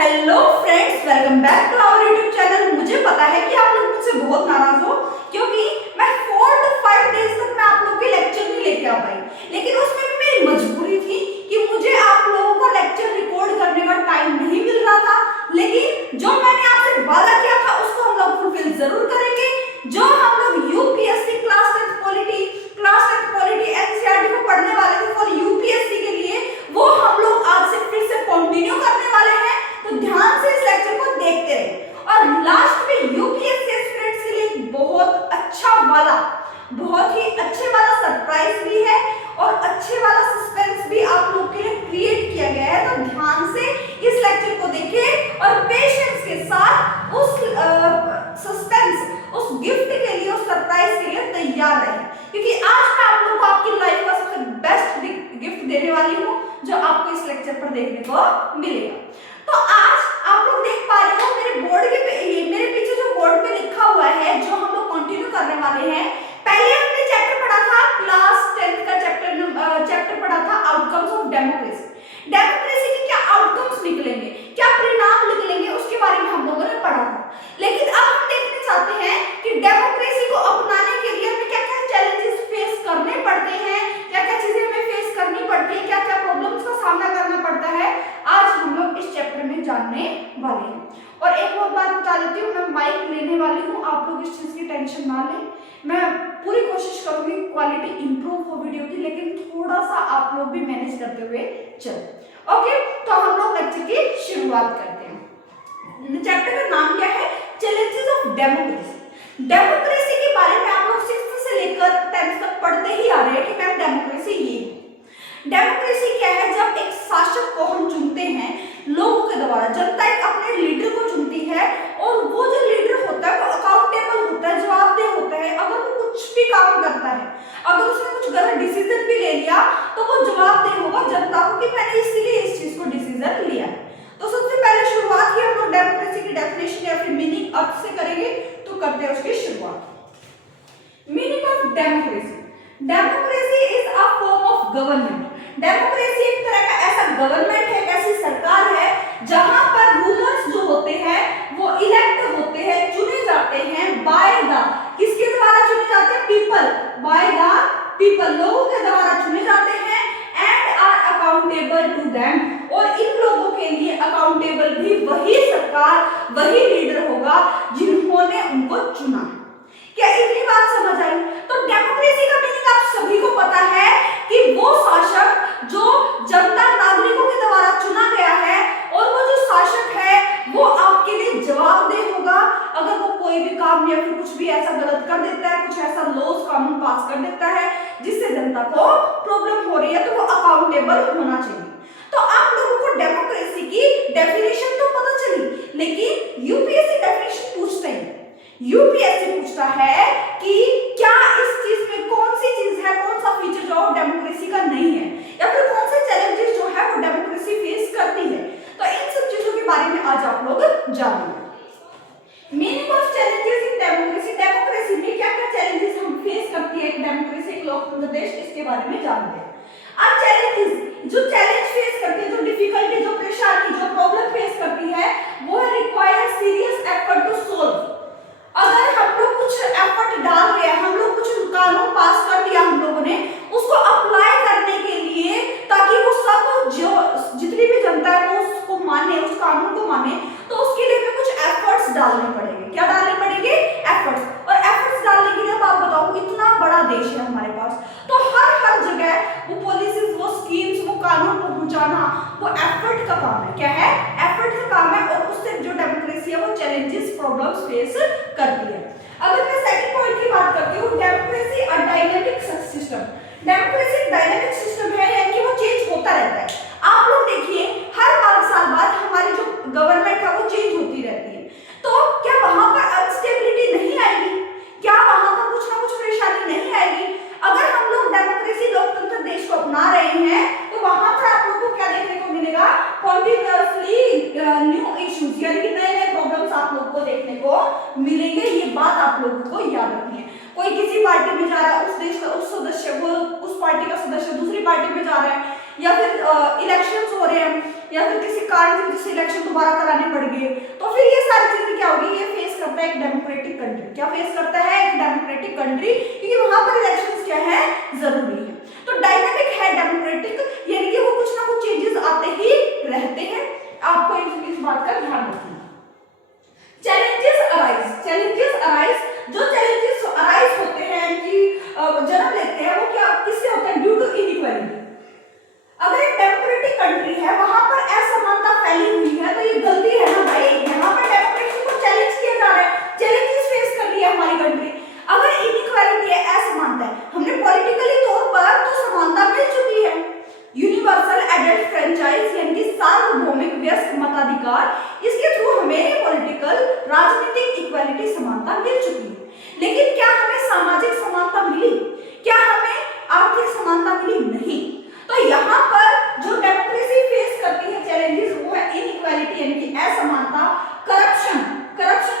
Hello friends, welcome back to our YouTube channel. मुझे पता है कि आप लोग मुझसे बहुत नाराज हो क्योंकि मैं 4 to 5 डेज तक मैं आप लोगों के लेक्चर नहीं लेके आ पाई, लेकिन उसमें भी मेरी मजबूरी थी कि मुझे आप लोगों का लेक्चर रिकॉर्ड करने का टाइम नहीं मिल रहा था। लेकिन जो मैंने आपसे वादा किया था उसको हम लोग फुलफिल जरूर करेंगे। जो हम लोग UPSC class 10th polity NCERT को पढ़ने वाले थे फॉर यूपीएससी के लिए, वो हम लोग आज से फिर से कंटिन्यू करने वाले हैं। तो ध्यान से इस लेक्चर को देखते रहिए और लास्ट में यूपीएससी एस्पिरेंट्स के लिए बहुत ही अच्छे वाला सरप्राइज भी है और अच्छे वाला सस्पेंस भी आप लोग के लिए क्रिएट किया गया है। तो ध्यान से इस लेक्चर को देखें और पेशेंस के साथ उस सस्पेंस, उस गिफ्ट के लिए, उस सरप्राइज के लिए तैयार रहें, क्योंकि आज मैं आप लोगों को आपकी लाइफ का सबसे बेस्ट गिफ्ट देने वाली हूँ जो आपको इस लेक्चर पर देखने को मिलेगा। तो आज आप लोग देख पा रहे हो मेरे पीछे जो बोर्ड पे लिखा हुआ है, जो हम लोग कंटिन्यू करने वाले हैं। पहले हमने चैप्टर पढ़ा था, क्लास 10th का चैप्टर पढ़ा था आउटकम्स ऑफ डेमोक्रेसी। डेमोक्रेसी के क्या आउटकम्स निकलेंगे, क्या परिणाम निकलेंगे, उसके बारे में हम लोगों ने पढ़ा था। लेकिन अब हम देखने चाहते हैं कि डेमोक्रेसी को अपनाने के लिए हमें क्या क्या चैलेंजेस फेस करने पड़ते हैं, क्या क्या चीजें हमें फेस करनी पड़ती है, क्या क्या प्रॉब्लम्स का सामना करना पड़ता है, आज हम लोग इस चैप्टर में जानने वाले हैं। और एक और बात बता देती हूँ, मैं माइक लेने वाली हूँ, आप लोग इस चीज की टेंशन ना लें। मैं पूरी कोशिश करूंगी क्वालिटी इंप्रूव हो वीडियो की, लेकिन थोड़ा सा आप लोग भी मैनेज करते हुए चलो। ओके, तो हम लोग लेक्चर की शुरुआत करते हैं। चैप्टर का नाम क्या है? Challenges of democracy. डेमोक्रेसी के बारे में आप लोग 6th से लेकर 10th तक पढ़ते ही आ रहे हैं कि मैम डेमोक्रेसी ये है। डेमोक्रेसी क्या है? जब एक शासक को हम चुनते हैं लोगों के द्वारा, जनता एक अपने लीडर को चुनती है और वो जो लीडर होता है वो अकाउंटेबल होता है, जवाबदेह होता है। अगर वो कुछ भी काम करता है, अगर उसने कुछ गलत डिसीजन भी ले लिया तो वो जवाबदेह होगा जनता को कि मैंने इसलिए इस चीज को डिसीजन लिया है। तो सबसे पहले शुरुआत ही हम लोग डेमोक्रेसी की डेफिनेशन या फिर मीनिंग अर्थ से करेंगे। तो करते हैं उसकी शुरुआत। Meaning of democracy. Democracy is a form of government. Democracy एक तरह का ऐसा गवर्नमेंट है, एक ऐसी सरकार है जहां पर रूलर्स जो होते हैं वो इलेक्ट होते हैं, चुने जाते हैं बाय द, किसके द्वारा चुने जाते हैं? पीपल, बाय द पीपल, लोगों के द्वारा चुने जाते हैं। And are accountable to them, और इन लोगों के लिए अकाउंटेबल भी वही सरकार, वही लीडर होगा जिन्होंने उनको चुना। क्या इतनी बात समझ आई? तो डेमोक्रेसी का मीनिंग आप सभी को पता है कि वो शासक जो जनता नागरिकों के द्वारा चुना गया है, और वो जो शासक है वो आपके लिए जवाबदेह होगा अगर वो कोई भी काम या फिर कुछ भी ऐसा गलत कर देता है, कुछ ऐसा लॉस कानून पास कर देता है जिससे जनता को प्रॉब्लम हो रही है, तो वो अकाउंटेबल होना चाहिए। तो आप लोगों को डेमोक्रेसी की डेफिनेशन तो पता चली, लेकिन यूपीएससी डेफिनेशन पूछते हैं। यूपीएससी पूछता है कि क्या इस चीज में कौन सी चीज है, कौन सा फीचर जो डेमोक्रेसी का नहीं है, या फिर कौन से चैलेंजेस जो है वो डेमोक्रेसी फेस करती है। तो इन सब चीजों के बारे में आज आप लोग जानेंगे। Meaning of challenges in democracy. Democracy में क्या क्या चैलेंजेस हम फेस करती है एक डेमोक्रेसी, एक लोकतंत्र देश, इसके बारे में जानते हैं। अब चैलेंजेस, जो चैलेंज फेस करती है, जो डिफिकल्टी, जो परेशानी, जो प्रॉब्लम फेस करती है, वो है require serious effort to solve. अगर हम लोग कुछ एफर्ट डाल रहे हैं, हम लोग कुछ कानून पास कर दिया हम लोगों ने, उसको अप्लाई करने के लिए, ताकि वो सब जो जितनी भी जनता है वो उसको माने, उस कानून को माने, तो उसके लिए हमें कुछ एफर्ट्स डालने पड़ेंगे। क्या डालने पड़ेंगे? एफर्ट्स। और एफर्ट्स डालने के लिए अब आप बताओ, इतना बड़ा देश है हमारे पास, तो हर जगह वो पॉलिसीज, वो स्कीम्स, वो कानून पहुंचाना, वो एफर्ट का काम है। क्या है? एफर्ट का काम है। और उससे जो डेमोक्रेसी है वो चैलेंजेस, प्रॉब्लम्स फेस करती है। अगर मैं सेकंड पॉइंट की बात करती हूँ, democracy a dynamic system. Democracy एक डायनामिक सिस्टम है, यानी कि वो चेंज होता रहता है। आप लोग देखिए, हर 5 साल बाद हमारी जो गवर्नमेंट है वो चेंज होती रहती है। तो क्या वहां पर अनस्टेबिलिटी नहीं आएगी? क्या वहां पर कुछ ना कुछ परेशानी नहीं आएगी? अगर हम लोग डेमोक्रेसी, लोकतंत्र देश को अपना रहे हैं, तो वहां पर आप लोगों को क्या देखने को मिलेगा? कॉन्टिन्यूअसली न्यू इश्यूज, यानी कि नए प्रॉब्लम्स आप लोगों को देखने को मिलेंगे। ये बात आप लोगों को याद रखनी है। कोई किसी पार्टी में जा रहा है, उस देश का उस सदस्य, वो उस पार्टी का सदस्य दूसरी पार्टी में जा रहा है, या फिर इलेक्शंस हो रहे हैं, या फिर किसी कारण की वजह से इलेक्शन दोबारा कराने पड़ गए, तो फिर ये सारी चीजें क्या होगी, ये फेस करता है एक डेमोक्रेटिक कंट्री। क्या फेस करता है एक डेमोक्रेटिक कंट्री, क्योंकि वहां पर इलेक्शन क्या है, जरूरी है। तो डायनामिक है डेमोक्रेटिक, यानी कि वो कुछ ना कुछ चेंजेस आते ही रहते हैं। आपको इस बात का ध्यान रखना। चैलेंजेस अराइज, जो चैलेंजेस अराइज होते हैं कि जन्म लेते हैं, वो क्या किससे होते हैं, ड्यू टू इनइक्वालिटी। अगर एक डेमोक्रेटिक कंट्री है, वहां पर असमानता फैली हुई है, तो ये गलती है ना भाई, यहाँ पर डेमोक्रेसी को चैलेंज किया जा रहा है, चैलेंजेस फेस कर रही है हमारी कंट्री। अगर इनइक्वालिटी है, असमानता है, हमने पॉलिटिकली तौर पर तो समानता मिल चुकी है, यूनिवर्सल एडल्ट फ्रेंचाइज यानी कि सार्वभौमिक वयस्क मताधिकार, इसके थ्रू हमें पॉलिटिकल राजनीतिक इक्वालिटी समानता मिल चुकी है। लेकिन क्या हमें सामाजिक समानता मिली, क्या हमें आर्थिक समानता मिली, नहीं। तो यहाँ पर जो डेमोक्रेसी फेस करती है चैलेंजेस, वो है इनइक्वालिटी यानी कि असमानता, करप्शन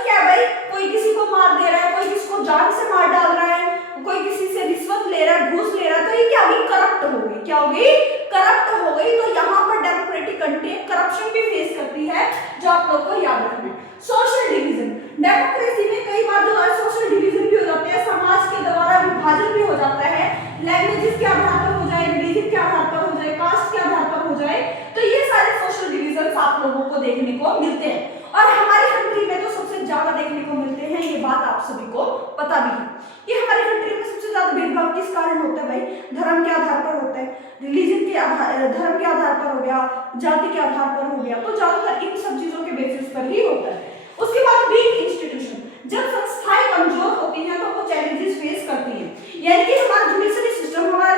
क्या है भाई, कोई किसी को मार दे रहा है, कोई किसी को जान से मार डाल रहा है, कोई किसी से रिश्वत ले रहा है, घूस ले रहा है, तो ये क्या होगी, करप्ट हो गई, क्या होगी, करप्ट हो गई। तो यहाँ पर डेमोक्रेटिक कंट्री करप्शन भी फेस करती है, जो आप लोग को याद रखना है। सोशल डिवीजन, डेमोक्रेसी में कई बार जो है सोशल डिवीजन भी हो जाते हैं, समाज के द्वारा विभाजन भी हो जाता है, लैंग्वेजेस के आधार पर हो जाए, रिलीजन के आधार पर हो जाए, कास्ट के आधार पर हो जाए, तो ये सारे सोशल डिवीजन आप लोगों को देखने को मिलते हैं। और हमारी कंट्री में तो सबसे ज्यादा देखने को मिलते हैं, ये बात आप सभी को पता भी है कि हमारी कंट्री में सबसे ज्यादा भेदभाव किस कारण होता है भाई, धर्म के आधार पर होता है, रिलीजन के आधार, धर्म के आधार पर हो गया, जाति के आधार पर हो गया, तो ज्यादातर इन सब चीजों के बेसिस पर ही होता है। उसके बाद वीक इंस्टीट्यूशन, जब संस्थाएं कमजोर होती हैं तो वो चैलेंजेस फेस करती हैं, यानी कि हमारा जुडिशरी सिस्टम, हमारा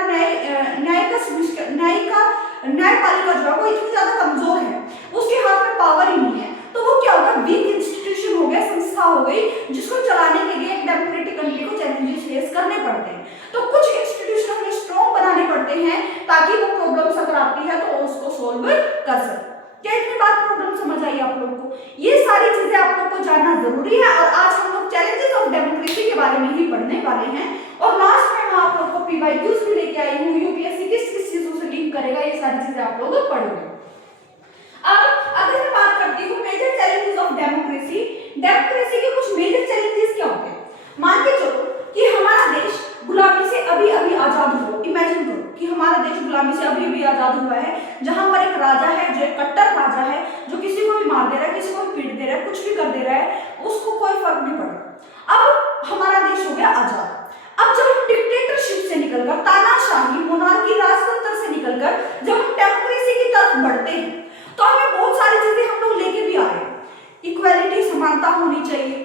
न्यायपालिका जो है वो इतनी ज्यादा कमजोर है, उसके हाथ में पावर ही नहीं है, तो वो क्या होगा, वीक इंस्टीट्यूशन हो गया, संस्था हो गई, जिसको चलाने के लिए एक डेमोक्रेटिक कंट्री को चैलेंजेस फेस करने पड़ते हैं। तो कुछ इंस्टीट्यूशन हमें स्ट्रॉन्ग बनाने पड़ते हैं ताकि वो प्रॉब्लम्स अगर आती है तो उसको सोल्व कर सके। क्या इतनी बात प्रॉब्लम समझ आई आप लोगों को? ये सारी चीजें आप लोग को जानना जरूरी है, और आज हम लोग चैलेंजेस ऑफ डेमोक्रेसी के बारे में ही पढ़ने वाले हैं। और लास्ट में मैं आप लोग को पीवाईक्यूज भी लेके आई हूँ, यूपीएससी किस किस चीजों से लिंक करेगा, ये सारी चीजें आप लोग पढ़ोगे। अब अगर मैं बात करती हूँ major challenges of democracy, democracy के कुछ मेजर चैलेंजेस क्या होते हैं? मान के चलो कि हमारा देश गुलामी से अभी अभी आजाद हुआ, इमेजिन करो कि हमारा देश गुलामी से अभी अभी आजाद हुआ है, जहां पर एक राजा है जो एक कट्टर राजा है, जो किसी को भी मार दे रहा है, किसी को भी पीट दे रहा है, कुछ भी कर दे रहा है, उसको कोई फर्क नहीं पड़ता। अब हमारा देश हो गया आजाद। अब जब हम डिक्टेटरशिप से निकलकर, तानाशाही मोनार्की राजतंत्र से निकलकर जब हम डेमोक्रेसी की तरफ बढ़ते हैं, तो हमें बहुत सारी चीजें हम लोग लेके भी आ रहे हैं। इक्वालिटी, समानता होनी चाहिए,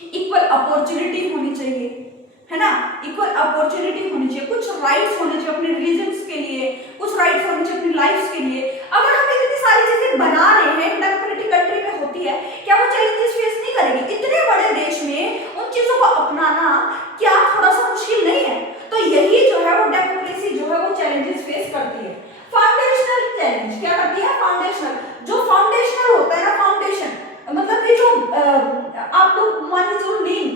इक्वल अपॉर्चुनिटी होनी चाहिए, है ना, इक्वल अपॉर्चुनिटी होनी चाहिए, कुछ राइट्स होने चाहिए अपने रिलीजन्स के लिए, कुछ राइट्स होने चाहिए अपनी लाइफ्स के लिए। अगर हम इतनी सारी चीजें बना रहे हैं, डेमोक्रेटिक कंट्री में होती है, क्या वो चैलेंजेस फेस नहीं करेगी? इतने बड़े देश में उन चीजों को अपनाना क्या थोड़ा सा मुश्किल नहीं है? तो यही जो है वो डेमोक्रेसी जो है वो चैलेंजेस फेस करती है। फाउंडेशनल चैलेंज क्या करती है? फाउंडेशनल, जो फाउंडेशनल होता है ना, फाउंडेशन मतलब कि जो आप लोग मान लीजिए नींव,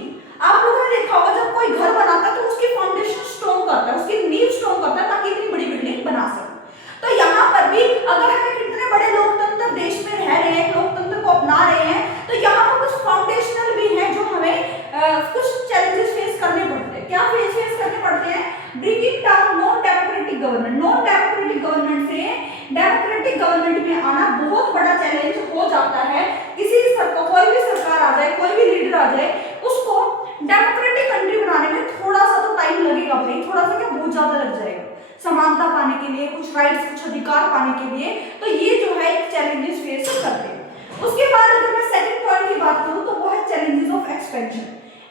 आप लोगों ने देखा होगा जब कोई घर बनाता है तो उसकी फाउंडेशन स्ट्रॉन्ग करता है, उसकी नींव स्ट्रॉन्ग करता है ताकि इतनी बड़ी बिल्डिंग बना सके। तो यहाँ पर भी अगर हम इतने बड़े लोकतंत्र देश में रह रहे हैं, लोकतंत्र को अपना रहे हैं, तो यहाँ पर कुछ फाउंडेशनल भी है जो हमें कुछ चैलेंजेस फेस करने पड़ते हैं। क्या फेस करने पड़ते हैं? Bringing down non democratic government, non democratic government से डेमोक्रेटिक गवर्नमेंट में आना बहुत बड़ा चैलेंज हो जाता है। किसी कोई भी सरकार आ जाए, कोई भी लीडर आ जाए, उसको डेमोक्रेटिक कंट्री बनाने में थोड़ा सा तो टाइम लगेगा भाई, थोड़ा सा क्या, बहुत ज्यादा लग जाएगा, समानता पाने के लिए, कुछ राइट्स, कुछ अधिकार पाने के लिए। तो ये जो है एक चैलेंजेस फेस करते हैं। उसके बाद अगर मैं सेकंड पॉइंट की बात करूं तो वो है चैलेंजेस ऑफ एक्सपेंशन।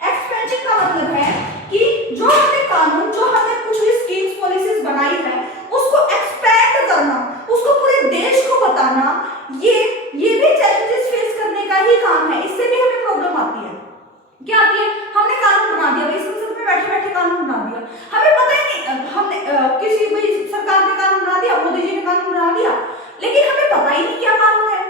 एक्सपेंशन का मतलब है कि जो हमने कानून, जो हमने कुछ भी स्कीम्स, पॉलिसीज बनाई है, उसको एक्सपेंड करना, उसको पूरे देश को बताना, ये भी चैलेंजेस फेस करने का ही काम है। इससे भी हमें प्रॉब्लम आती है। क्या आती है? हमने कानून बना दिया भाई, संसद में बैठे बैठे कानून बना दिया, हमें पता ही नहीं, हमने किसी भी सरकार ने कानून बना दिया, मोदी जी ने कानून बना दिया, लेकिन हमें पता ही नहीं क्या कानून है,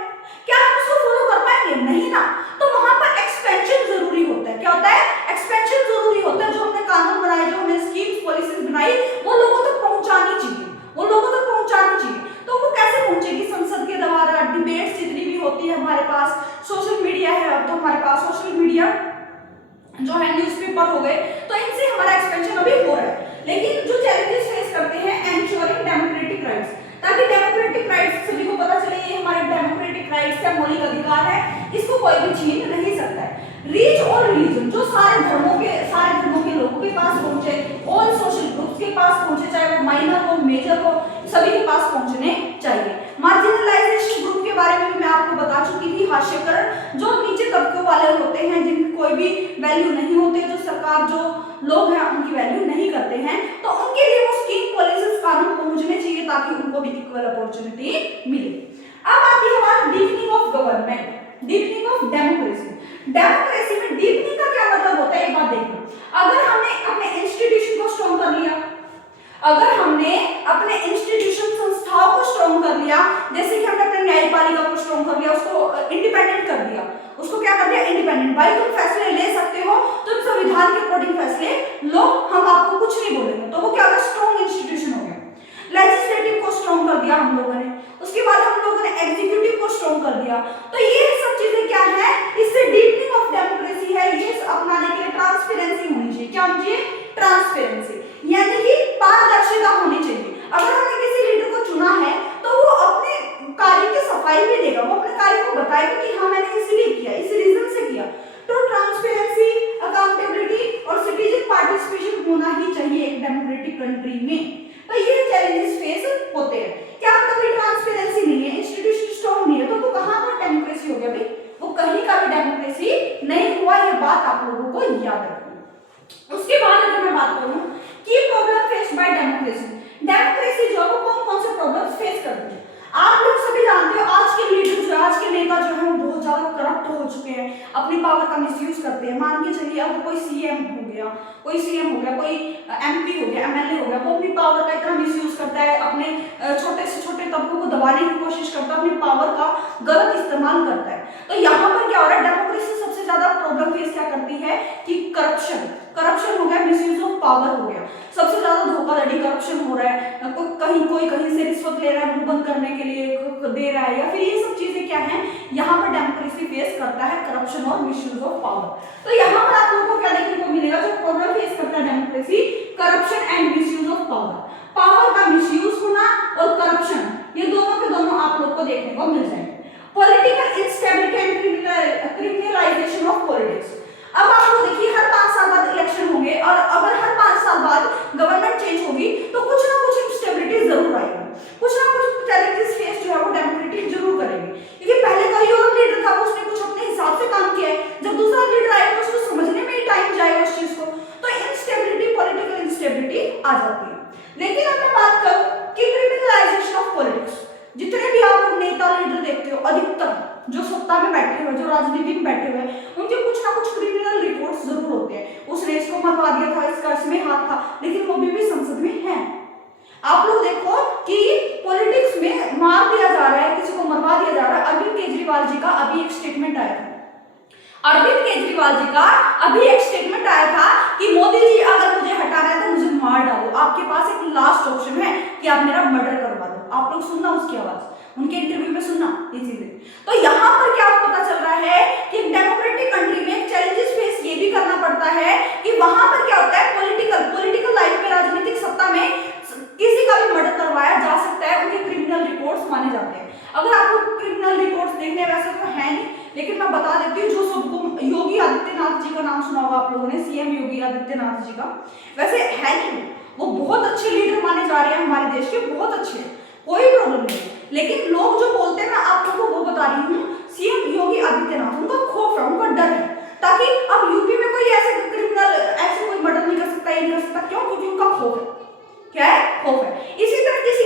क्या हम उसको फॉलो कर पाएंगे? नहीं ना। तो वहां पर एक्सपेंशन जरूरी होता है। क्या होता है? एक्सपेंशन जरूरी होता है। जो हमने कानून बनाए, जो हमने स्कीम्स, पॉलिसीज बनाई, वो लोगों तक पहुंचानी चाहिए, वो लोगों तक पहुंचानी चाहिए। तो वो कैसे पहुंचेगी? संसद के हमारे पास सोशल मीडिया जो है, न्यूज़पेपर हो गए, तो इनसे हमारा एक्सपेंशन अभी हो रहा है। लेकिन जो चैलेंजेस फेस करते हैं, एंश्योरिंग डेमोक्रेटिक राइट्स, ताकि डेमोक्रेटिक राइट्स सभी को पता चले ये हमारे डेमोक्रेटिक राइट्स है, मौलिक अधिकार है, इसको कोई भी छीन नहीं सकता है। रीच और रिलीजन, जो सारे धर्मों के लोगों के पास पहुंचे, ऑल सोशल ग्रुप्स के पास पहुंचे, चाहे वो माइनर हो मेजर हो, सभी के पास पहुंचने चाहिए। मार्जिनलाइजेशन ग्रुप के बारे में भी मैं आपको बता चुकी थी, हास्यकरण, जो नीचे तबकों वाले होते हैं, जिनकी कोई भी वैल्यू नहीं होती, जो सरकार जो लोग हैं उनकी वैल्यू नहीं करते हैं, तो उनके लिए वो स्कीम पॉलिसीज कानून पहुंचने चाहिए ताकि उनको भी इक्वल अपॉर्चुनिटी मिले। अब आती है बात deepening of government, deepening of democracy. Democracy में डीपनिंग का क्या मतलब होता है, एक बात देखो। अगर हमने अपने इंस्टीट्यूशन को स्ट्रॉन्ग कर लिया, अगर हमने अपने इंस्टीट्यूशन संस्थाओं को स्ट्रॉन्ग कर लिया, जैसे कि हमने अपने न्यायपालिका को स्ट्रॉन्ग कर लिया, उसको इंडिपेंडेंट कर दिया, उसको क्या कर दिया, इंडिपेंडेंट। भाई तुम फैसले ले सकते हो, तुम संविधान के अकॉर्डिंग फैसले लो, हम आपको कुछ नहीं बोलेंगे, तो वो क्या होगा, स्ट्रॉन्ग इंस्टीट्यूशन हो गया। लेजिस्लेटिव को स्ट्रॉन्ग कर दिया हम लोगों ने, उसके बाद हम लोगों ने एग्जीक्यूटिव को स्ट्रॉन्ग कर दिया। तो ये सब चीजें क्या है, इससे डीपनिंग ऑफ डेमोक्रेसी है। ये अपनाने के लिए ट्रांसपेरेंसी होनी चाहिए। क्या होनी चाहिए, ट्रांसपेरेंसी, यानी कि पारदर्शिता होनी चाहिए। अगर हमने किसी लीडर को चुना है तो वो अपने कार्य की सफाई भी देगा, वो अपने कार्य को बताएगा कि हाँ मैंने इसलिए किया, इस रीजन से किया। तो ट्रांसपेरेंसी, अकाउंटेबिलिटी और सिटीजन पार्टिसिपेशन होना ही चाहिए एक डेमोक्रेटिक कंट्री में। तो ये चैलेंजेस फेस होते हैं। क्या कभी ट्रांसपेरेंसी नहीं है, इंस्टीट्यूशन स्ट्रॉन्ग नहीं है, तो वो कहाँ का डेमोक्रेसी हो गया भाई, वो कहीं का भी डेमोक्रेसी नहीं हुआ। ये बात आप लोगों को याद रखनी। उसके बाद अगर मैं बात करूं की problem faced by democracy, democracy जो है वो कौन कौन से प्रॉब्लम्स फेस करती है। आप लोग सभी जानते हो आज के लीडर जो है, आज के नेता जो है वो बहुत ज्यादा करप्ट हो चुके हैं, अपनी पावर का मिसयूज करते हैं। मान के चलिए अब कोई सीएम हो गया, कोई एमपी हो गया, एमएलए हो गया, वो अपनी पावर का इतना मिसयूज करता है, अपने छोटे से छोटे तबकों को दबाने की कोशिश करता है, अपनी पावर का गलत इस्तेमाल करता है। तो यहाँ पर क्या हो रहा है, डेमोक्रेसी सबसे ज्यादा प्रॉब्लम फेस क्या करती है कि करप्शन हो गया, मिसयूज ऑफ पावर हो गया, सबसे ज्यादा धोखाधड़ी करप्शन हो रहा है, कोई कहीं से रिश्वत ले रहा है मुंह बंद करने के लिए दे रहा है, या फिर ये सब चीजें क्या है, यहाँ पर डेमोक्रेसी फेस करता है करप्शन और मिसयूज ऑफ पावर। तो यहाँ पर आप लोगों को क्या देखने को मिलेगा, जो प्रॉब्लम फेस करता है democracy, corruption and misuse of power का मिसयूज होना और करप्शन, ये दोनों के दोनों आप लोग को देखने को मिल जाएंगे। Political instability and criminalisation of politics. अब आप लोग देखिए हर 5 साल बाद इलेक्शन होंगे, और अगर हर 5 साल बाद गवर्नमेंट चेंज होगी तो कुछ ना कुछ इंस्टेबिलिटी जरूर आएगी, कुछ ना कुछ चैलेंजेस फेस जो है वो डेमोक्रेटिक जरूर करेंगे। क्योंकि पहले कोई और लीडर था, उसने कुछ अपने हिसाब से काम किया है, जब दूसरा लीडर आएगा तो उसको समझने में ही टाइम जाएगा उस चीज को, तो इंस्टेबिलिटी, पॉलिटिकल इंस्टेबिलिटी आ जाती है। लेकिन अब मैं बात करूं कि क्रिमिनलाइजेशन ऑफ पॉलिटिक्स, जितने भी आप लोग नेता लीडर देखते हो, अधिकतर जो सत्ता में बैठे हुए, जो राजनीति में बैठे हुए, उनके कुछ ना कुछ क्रिमिनल रिपोर्ट्स जरूर होते हैं। उसने इसको मरवा दिया था, इसका इसमें हाथ था, लेकिन वो भी संसद में है। आप लोग देखो कि पॉलिटिक्स में मार दिया जा रहा है, किसी को मरवा दिया जा रहा है। अरविंद केजरीवाल जी का अभी एक स्टेटमेंट आया था, अरविंद केजरीवाल जी का अभी एक स्टेटमेंट आया था कि मोदी जी अगर मुझे हटाना है तो मुझे मार डालो, आपके पास एक लास्ट ऑप्शन है कि आप मेरा मर्डर करवा दो। आप लोग सुनना उसकी आवाज, उनके इंटरव्यू में सुनना ये चीजें। तो यहाँ पर क्या पता चल रहा है कि डेमोक्रेटिक कंट्री में चैलेंजेस फेस ये भी करना पड़ता है कि वहां पर क्या होता है, पॉलिटिकल लाइफ में, राजनीतिक सत्ता में किसी का भी मर्डर करवाया जा सकता है, उनके क्रिमिनल रिकॉर्ड्स माने जाते हैं। अगर आप लोग क्रिमिनल रिकॉर्ड्स देखने वैसे तो है नहीं, लेकिन मैं बता देती हूँ, जो सबको योगी आदित्यनाथ जी का नाम सुना होगा आप लोगों ने, सीएम योगी आदित्यनाथ जी का, वैसे है नहीं, वो बहुत अच्छे लीडर माने जा रहे हैं हमारे देश के, बहुत अच्छे, कोई प्रॉब्लम नहीं। लेकिन लोग जो बोलते हैं, मैं आप लोगों को वो बता रही हूँ, सीएम योगी आदित्यनाथ, उनका खौफ है, उनका डर है, ताकि अब यूपी में कोई ऐसे क्रिमिनल, ऐसे कोई मर्डर नहीं कर सकता, ये नहीं कर सकता। क्यों? क्योंकि उनका खौफ है। क्या है? खौफ है। इसी तरह किसी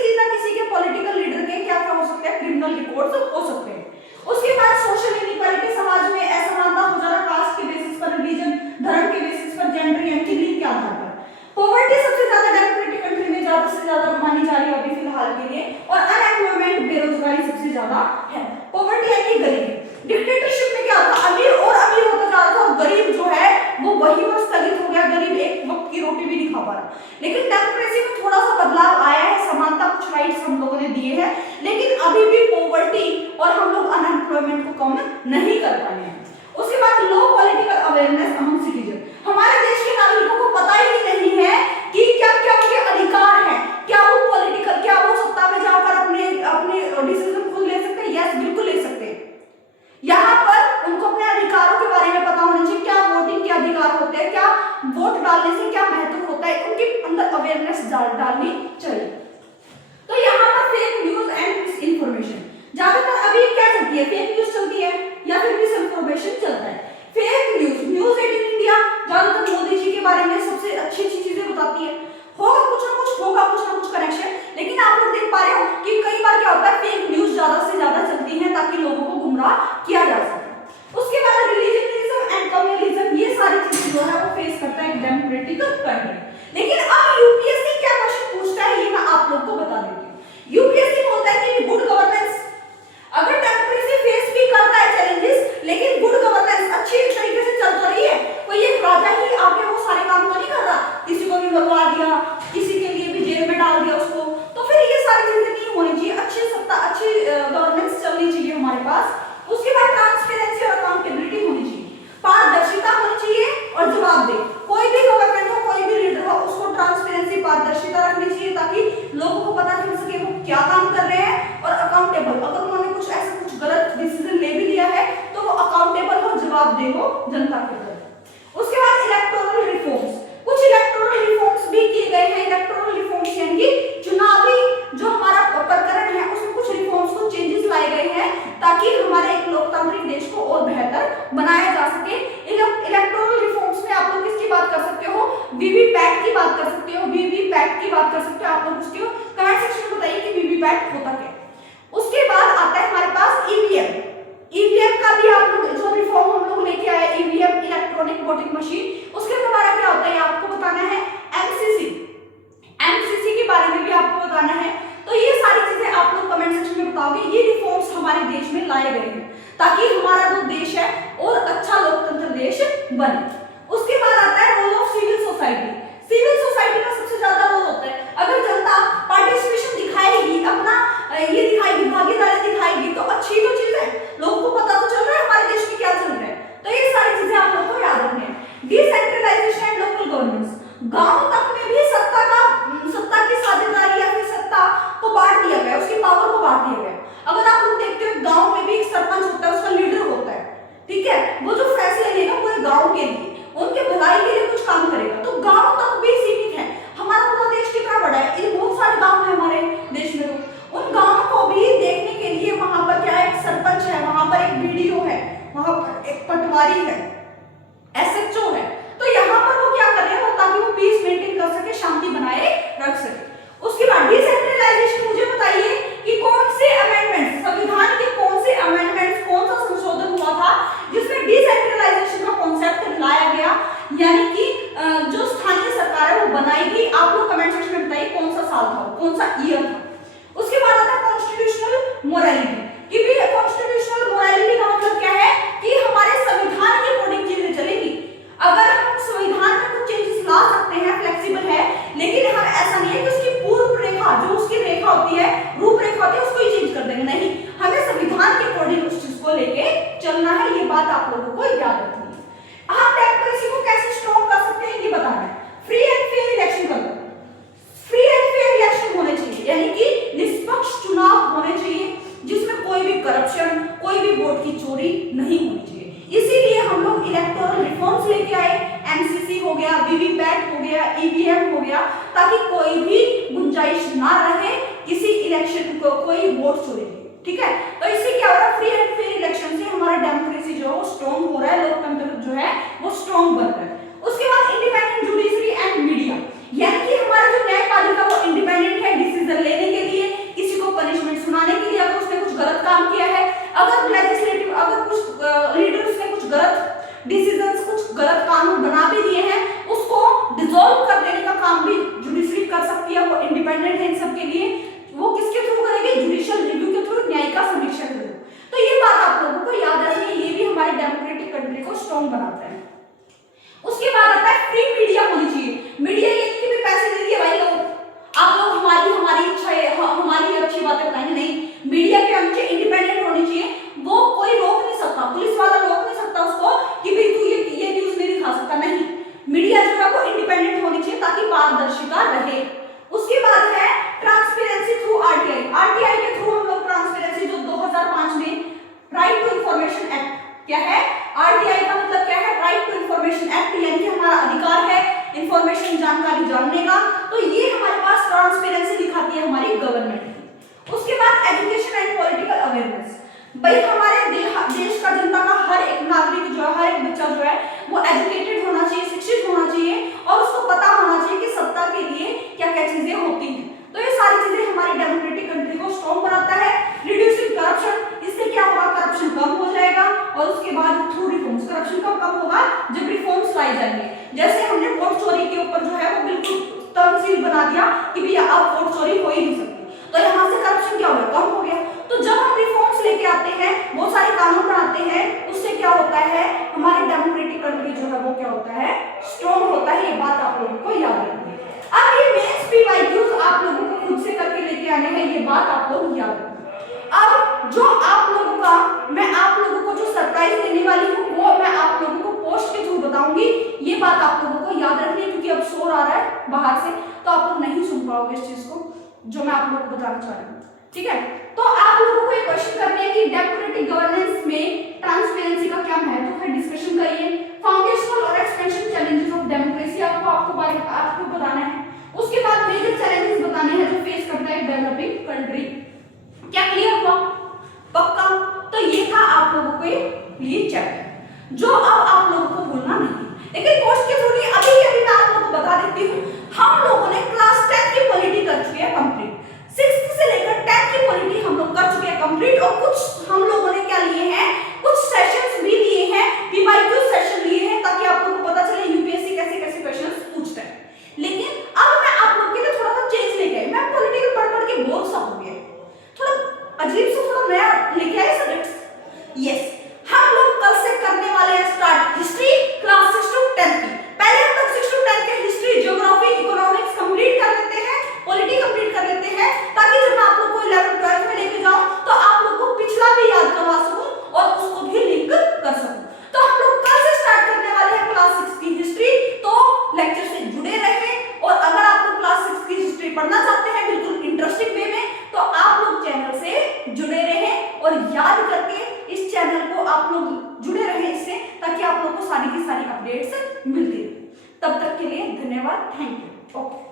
के पॉलिटिकल लीडर के क्या हो सकते हैं, क्रिमिनल रिकॉर्ड्स हो सकते हैं। उसके बाद सोशल इनइक्वालिटी, समाज में असमानता हो जाना, कास्ट के बेसिस पर, रिलीजन, धर्म के बेसिस पर, जेंडर यानी कि लिंग के आधार पर। पॉवर्टी सबसे ज्यादा डेमोक्रेटिक कंट्री में ज्यादा से ज्यादा मानी जा रही है अभी फिलहाल के लिए, और अनएम्प्लॉयमेंट, बेरोजगारी सबसे ज्यादा है। पॉवर्टी यानी गरीबी। डिक्टेटरशिप में क्या होता, अमीर और अमीर होता जा रहा था, और गरीब जो है वो वही पर स्थगित हो गया, गरीब एक वक्त की रोटी भी नहीं खा पा रहा। लेकिन डेमोक्रेसी में थोड़ा सा बदलाव आया है, समानता, कुछ राइट्स हम लोगों ने दिए हैं, लेकिन अभी भी पॉवर्टी और हम लोग अनएम्प्लॉयमेंट को कम नहीं कर पाए हैं। उसके बाद बाद लो पॉलिटिकल अवेयरनेस अमंग सिटीजन, हमारे देश के नागरिकों को पता ही नहीं है कि क्या क्या उनके अधिकार हैं, क्या वो पॉलिटिकल, क्या वो सत्ता में जाकर अपने अपने डिसीजन खुद ले सकते हैं। यस, बिल्कुल ले सकते हैं। यहाँ पर उनको अपने अधिकारों के बारे में पता होना चाहिए, क्या वोटिंग के अधिकार होते हैं, क्या वोट डालने से क्या महत्व होता है, उनके अंदर अवेयरनेस डालनी चाहिए। तो यहाँ पर fake news and miss information ज्यादातर अभी क्या चलती है, फेक न्यूज चलती है या फिर मिस इन्फॉर्मेशन चलता है। फेक न्यूज, न्यूज 18 इंडिया ज्यादातर मोदी जी के बारे में सबसे अच्छी अच्छी चीजें बताती है, होगा कुछ ना कुछ कनेक्शन, लेकिन आप लोग देख पा रहे हो कि कई बार क्या होता है, फेक न्यूज ज्यादा से ज्यादा चलती है ताकि लोगों को गुमराह किया जा सके। उसके बाद रिलीजनिज्म एंड कम्युनलिज्म, ये सारी चीजें जो है वो फेस करता है एक डेमोक्रेटिक कंट्री। लेकिन अब यूपीएससी क्या क्वेश्चन पूछता है ये मैं आप लोग को बता देती हूँ। यूपीएससी बोलता है कि गुड गवर्नेंस, अगर डेमोक्रेसी फेस भी करता है चैलेंजेस, लेकिन गुड गवर्नेंस अच्छी तरीके से चल तो रही है, कोई एक राजा ही आके वो सारे काम तो नहीं कर रहा, किसी को भी मरवा दिया, किसी के लिए भी जेल में डाल दिया उसको, तो फिर ये सारी चीजें नहीं होनी चाहिए। अच्छी सत्ता, अच्छी गवर्नेंस चलनी चाहिए हमारे पास। उसके बाद ट्रांसपेरेंसी और अकाउंटेबिलिटी होनी चाहिए, पारदर्शिता होनी चाहिए और जवाबदेही। कोई भी गवर्नमेंट हो, कोई भी लीडर हो, उसको ट्रांसपेरेंसी, पारदर्शिता रखनी चाहिए ताकि लोगों को पता चल सके वो क्या काम कर रहे हैं, और अकाउंटेबल, अगर उन्होंने कुछ ऐसा कुछ गलत डिसीजन ले भी लिया है तो वो अकाउंटेबल हो, जवाबदेह हो जनता के प्रति। उसके बाद इलेक्टोरल रिफॉर्म्स, कुछ इलेक्टोरल रिफॉर्म्स भी किए गए हैं। इलेक्टोरल रिफॉर्म्स यानी कि चुनावी जो हमारा प्रकरण है उसमें कुछ रिफॉर्म्स, कुछ चेंजेस लाए गए हैं ताकि हमारे एक लोकतांत्रिक देश को और बेहतर बनाया जा सके। इलेक्टोरल रिफॉर्म्स में आप लोग किसकी बात कर सकते हो, वीवीपैट की बात कर सकते हो, वीवीपैट की बात कर सकते हो। आप लोग उसके कमेंट सेक्शन में बताइए कि वीवीपैट होता क्या। उसके बाद आता है हमारे पास ईवीएम। ईवीएम का भी आप लोग जो रिफॉर्म हम लोग लेके आए, ईवीएम इलेक्ट्रॉनिक वोटिंग मशीन, उसके द्वारा क्या होता है आपको बताना है। एमसीसी, एमसीसी के बारे में भी आपको बताना है। तो ये सारी चीजें आप लोग कमेंट सेक्शन में बताओगे। ये रिफॉर्म्स हमारे देश में लाए गए हैं ताकि हमारा जो देश है और अच्छा लोकतंत्र देश बने। उसके बाद आता है role of civil society. Civil society का सबसे ज्यादा रोल होता है, अगर जनता पार्टिसिपेशन दिखाएगी, अपना ये दिखाएगी, भागीदारी दिखाएगी तो अच्छी तो चीज है, लोगों को पता तो चल रहा है हमारे देश में क्या चल रहा है। तो ये सारी चीजें आप लोगों को याद रखनी है। डिसेंट्रलाइजेशन एंड लोकल गवर्नेंस, गांव तक में भी सत्ता की साझेदारी या फिर सत्ता को बांट दिया गया, उसकी पावर को बांट दिया गया। अगर आप लोग देखते हो गांव में भी एक सरपंच होता है, उसका लीडर होता है, ठीक है, वो जो फैसले लेगा पूरे गांव के लिए, उनके भलाई के लिए कुछ काम करेगा। तो गांव तक भी सीमित है। हमारा पूरा देश कितना बड़ा है, ये बहुत सारे गांव है हमारे देश में, तो उन गांवों को भी देखने के लिए वहां पर क्या है, एक सरपंच है, वहां पर एक बीडीओ है, वहां पर एक पटवारी है, एसएचओ है। तो यहाँ पर वो क्या कर रहे हैं, वो ताकि वो पीस मेंटेन कर सके, शांति बनाए रख सके। उसके बाद डिसेंट्रलाइजेशन, मुझे बताइए कि कौन से अमेंडमेंट्स, संविधान के कौन से अमेंडमेंट्स, कौन सा संशोधन हुआ था जिसमें डिसेंट्रलाइजेशन का कॉन्सेप्ट लाया गया, यानी कि जो स्थानीय सरकार है वो बनाएगी। आप लोग कमेंट सेक्शन में बताइए कौन सा साल था, कौन सा ईयर था। उसके बाद आता है कॉन्स्टिट्यूशनल मोरालिटी, कि भी कॉन्स्टिट्यूशनल मोरालिटी का मतलब क्या है कि हमारे संविधान के अकॉर्डिंग चीजें चलेंगी। अगर हम संविधान में कुछ चेंजेस ला सकते हैं, फ्लेक्सिबल है, लेकिन हम ऐसा नहीं है कि उसकी पूर्व रेखा, जो उसकी रेखा होती है, रूपरेखा होती है, उसको ही चेंज कर देंगे, नहीं, हमें संविधान के अकॉर्डिंग उस चीज को लेके चलना है। ये बात आप लोगों को याद रखनी है। हम डेमोक्रेसी को कैसे स्ट्रॉन्ग कर सकते हैं ये बताना है। फ्री एंड फेयर इलेक्शन करना, फ्री एंड फेयर इलेक्शन होने चाहिए, यानी कि निष्पक्ष चुनाव होने चाहिए जिसमें कोई भी करप्शन, कोई भी वोट की चोरी नहीं होनी चाहिए। इसीलिए हम लोग इलेक्टोरल रिफॉर्म्स लेके आए, एमसीसी हो गया, वीवीपैट हो गया, ईवीएम हो गया, ताकि कोई भी गुंजाइश ना रहे किसी इलेक्शन को कोई वोट चोरी की, ठीक है। तो इससे क्या हो रहा है, फ्री एंड फेयर इलेक्शन से हमारा डेमोक्रेसी जो है वो स्ट्रॉन्ग हो रहा है, लोकतंत्र जो है वो स्ट्रॉन्ग बन रहा है। उसके बाद इंडिपेंडेंट जुडिशरी एंड मीडिया, यानी कि हमारा जो न्यायपालिका वो इंडिपेंडेंट है डिसीजन लेने के लिए, किसी को पनिशमेंट सुनाने के लिए, अगर उसने कुछ गलत काम किया है, अगर लेजिस्लेटिव, अगर कुछ लीडर्स ने कुछ गलत डिसीजंस, कुछ गलत कानून बना भी दिए हैं, उसको डिसॉल्व कर देने का काम भी जुडिशरी कर सकती है। वो इंडिपेंडेंट है इन सब के लिए। वो किसके थ्रू करेगी, जुडिशियल रिव्यू के थ्रू, न्यायिका समीक्षा के थ्रू। तो ये बात आप लोगों को याद रखनी है, ये भी हमारी डेमोक्रेटिक कंट्री को स्ट्रॉन्ग बनाता है। उसके बाद आता है फ्री मीडिया होनी चाहिए। मीडिया ये नहीं कि भी पैसे दे दिए भाई लोग, आप लोग हमारी इच्छा है, हमारी अच्छी बातें बताएंगे, नहीं, मीडिया के नीचे इंडिपेंडेंट होनी चाहिए। वो कोई रोक नहीं सकता, पुलिस वाला रोक नहीं सकता उसको कि इंफॉर्मेशन जानकारी जानने का, तो ये हमारे पास ट्रांसपेरेंसी दिखाती है हमारी गवर्नमेंट। उसके बाद एजुकेशन एंड पॉलिटिकल अवेयरनेस, भाई हमारे देश का जनता का हर एक नागरिक जो है, हर एक बच्चा जो है वो एजुकेटेड होना चाहिए, शिक्षित होना चाहिए और उसको पता होना चाहिए कि सत्ता के लिए क्या क्या चीजें होती हैं। तो ये सारी चीजें हमारी डेमोक्रेटिक कंट्री को स्ट्रॉन्ग बनाता है। रिड्यूसिंग करप्शन, इससे क्या होगा, करप्शन कम हो जाएगा और उसके बाद थ्रू रिफॉर्म्स, करप्शन कब होगा, जब रिफॉर्म्स लाई जाएंगे। जैसे हमने वोट चोरी के ऊपर जो है वो बिल्कुल तंजील बना दिया कि भैया अब वोट चोरी हो ही नहीं सकती, तो यहाँ से करप्शन क्या हो गया, कम हो गया। तो जब हम रिफॉर्म्स लेके आते हैं, बहुत सारे कानून बनाते हैं, उससे क्या होता है, हमारी डेमोक्रेटिक कंट्री जो है वो क्या होता है, स्ट्रॉन्ग होता है। ये बात आप लोगों को याद रखनी है। अब ये मेंस पीवाईक्यूज आप लोगों को खुद से करके लेके आने हैं, ये बात आप लोग याद रखना। अब जो आप लोगों का, मैं आप लोगों को जो सरप्राइज देने वाली हूँ वो मैं आप लोगों को पोस्ट के थ्रू बताऊंगी। ये बात आप लोगों को याद रखनी है, क्योंकि अब शोर आ रहा है बाहर से, तो आप लोग नहीं सुन पाओगे इस चीज को जो मैं आप लोगों को बताना चाह रही हूँ। ठीक है, तो आप लोगों को ये क्वेश्चन करने हैं कि डेमोक्रेटिक गवर्नेंस में ट्रांसपेरेंसी का क्या महत्व है, डिस्कशन करिए। फाउंडेशनल और एक्सपेंशन चैलेंजेस ऑफ डेमोक्रेसी आपको बताना है। उसके बाद मेजर चैलेंजेस बताने हैं जो फेस करता है डेवलपिंग कंट्री। क्या क्लियर हुआ? पक्का? तो ये था आप लोगों को ये चैप्टर, जो अब आप लोगों को भूलना नहीं। लेकिन पोस्ट के थ्रू अभी मैं आप लोगों को बता देती हूँ, हम लोगों ने क्लास 10 की पॉलिटी कर चुके हैं कंप्लीट, 6th से लेकर 10th की पॉलिटी हम लोग कर चुके हैं कंप्लीट। और कुछ हम लोगों ने क्या लिए हैं, कुछ सेशंस भी लिए हैं, पीवाईक्यू सेशन लिए हैं, ताकि आप लोगों को पता चले यूपीएससी कैसे कैसे क्वेश्चंस पूछता है। लेकिन अब मैं आप लोग के लिए थोड़ा सा चेंज लेके आई, मैं पॉलिटिकल पढ़ के बोर सा हो गया, थोड़ा अजीब सा थोड़ा नया लेके आए सब्जेक्ट्स। यस, हम लोग कल से करने वाले हैं स्टार्ट हिस्ट्री क्लास 6 to 10 की। पहले हम लोग 6 to 10 के हिस्ट्री, ज्योग्राफी, इकोनॉमिक्स कंप्लीट कर लेते हैं, पॉलिटी कंप्लीट कर लेते हैं, ताकि जब मैं आप लोग को 11th 12th में लेके जाऊं तो आप लोग को पिछला भी याद करवा सकूं और उसको भी लिंक कर सकूं। तो हम लोग कल से स्टार्ट करने वाले हैं क्लास 6 की हिस्ट्री, तो लेक्चर से जुड़े रहें। और अगर आप लोग क्लास 6 की हिस्ट्री पढ़ना चाहते हैं बिल्कुल इंटरेस्टिंग वे में, तो आप लोग चैनल से जुड़े रहें और याद करके इस चैनल को आप लोग जुड़े रहें इससे, ताकि आप लोग को सारी की सारी अपडेट्स मिलती रहे। तब तक के लिए धन्यवाद, थैंक यू। ओके।